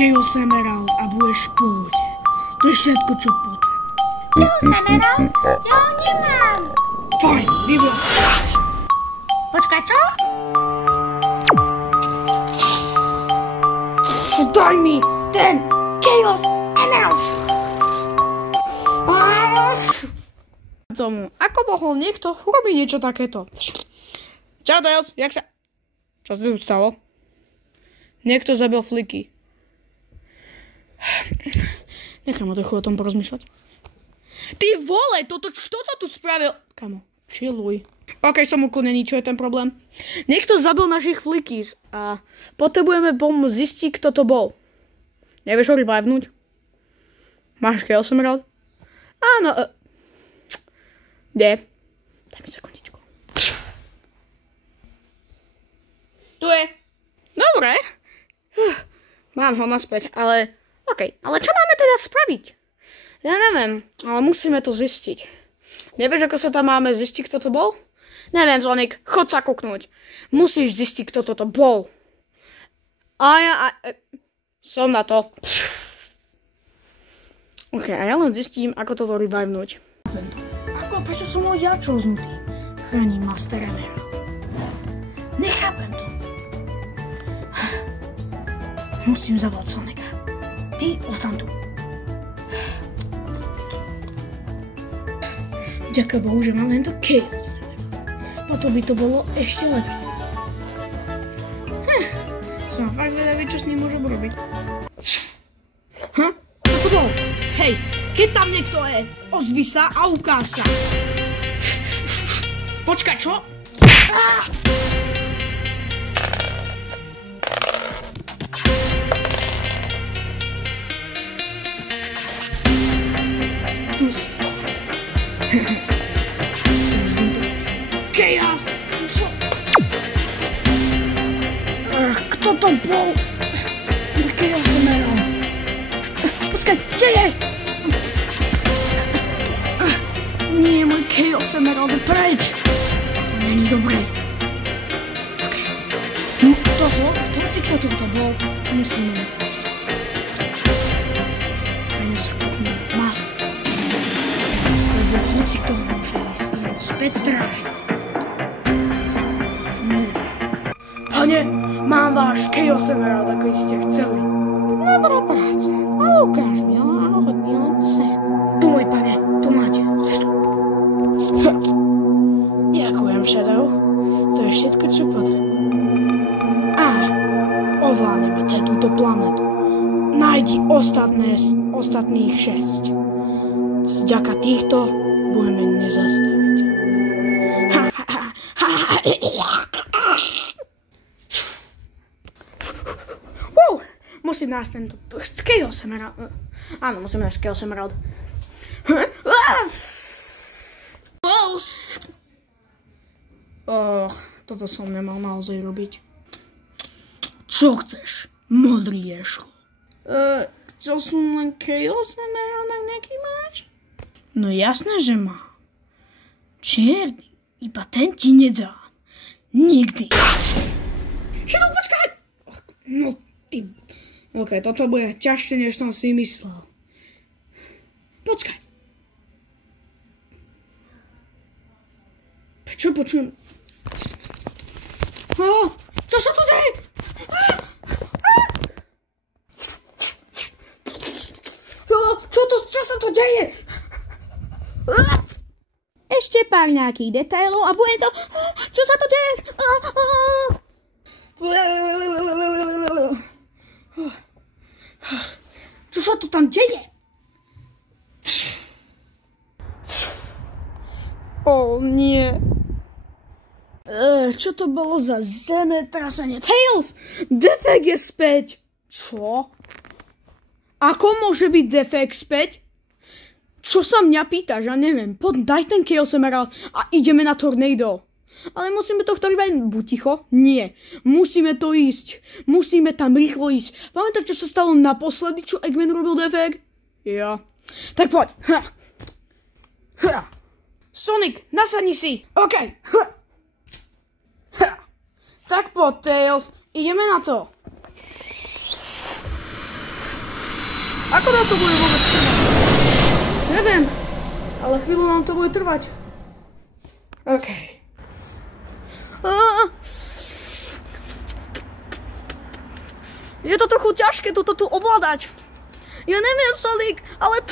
Chaos Emerald a budeš v pohode. To je všetko, čo potrebujem. Chaos Emerald? Ja ho nemám. Fajn, vyvlás. Počkaj, čo? Daj mi ten Chaos Emerald. Tomu, ako mohol niekto urobiť niečo takéto? Čau, Tails, jak sa... Čo sa tu stalo? Niekto zabil Flicky. Nechám ma trochu o tom porozmýšľať. Ty vole, kto to tu spravil? Kamo, chilluj. OK, som uklnený, čo je ten problém? Niekto zabil našich Flickies a potrebujeme pomôcť zistiť, kto to bol. Nevieš ho revivenúť? Máš Chaos Emerald? Áno. Kde? Daj mi sekundičku. Tu je. Dobre. Mám ho naspäť, ale... OK, ale čo máme teda spraviť? Ja neviem, ale musíme to zistiť. Nevieš, ako sa tam máme zistiť, kto to bol? Neviem, Sonic, chod sa kúknúť. Musíš zistiť, kto toto bol. Som na to. OK, a ja len zistím, ako toto revivenúť. Prečo som ho ja čoznutý? Chránim Master Emerald. Nechápem to. Musím zavolať Sonika. Ty ostan tu. Ďakujem Bohu, že mám len to Chaos Emerald. Potom by to bolo ešte lepšie. Som fakt vedavý, čo s ním môžem robiť. Čo to bolo? Hej, keď tam niekto je, ozvi sa a ukáž sa. Počkaj, čo? Tu si. Chaos! Kto to bol? Chaos Emerald. Počkaj, kde je? Nie, môj Chaos Emerald je preč. To není dobré. No toho, kto to bol, musíme nájsť. Ani sa kúkne mást. Lebo hoci to môže ísť jeho späť stráži. Pane, mám váš Chaos Emerald, ako ste chceli. Dobrá práca. A ukáž mi ho a hoď mi ho sem. Tu, môj pane, tu máte. Ďakujem, Shadow. To je všetko, čo potrebujem. A ovládneme túto planetu. Nájdi ostatných 6. Vďaka týchto budeme nezastaviteľní. Musím nájsť tento Chaos Emerald. Áno, musím nájsť Chaos Emerald. Toto som nemal naozaj robiť. Čo chceš, modrý ješko? Chcel som len Chaos Emerald, ak nejaký máš? No jasné, že má. Čierny, iba ten ti nedá. Nikdy. Shadow, počkaj! No ty... OK, toto bude ťažšie, než som si myslel. Počkaj. Čo počujem? Čo sa tu deje? Čo sa tu deje? Ešte pár nejakých detailov a bude to... Čo sa tu deje? Čo sa tu tam deje? Nie. Čo to bolo za zemetrasenie? Tails! Defekt je späť. Čo? Ako môže byť defekt späť? Čo sa mňa pýtaš? Ja neviem. Poď, daj ten Chaos Emerald a ideme na tornado. Ale musíme to ktorý buď ticho? Nie. Musíme to ísť. Musíme tam rýchlo ísť. Pamätáš, čo sa stalo naposledy, čo Eggman robil defekt? Ja. Tak poď. Sonic, nasadni si. OK. Tak poď, Tails. Ideme na to. Ako nám to bude vôbec trvať? Neviem, ale chvíľu nám to bude trvať. OK. Je to trochu ťažké toto tu ovládať. Ja neviem, Solík, ale...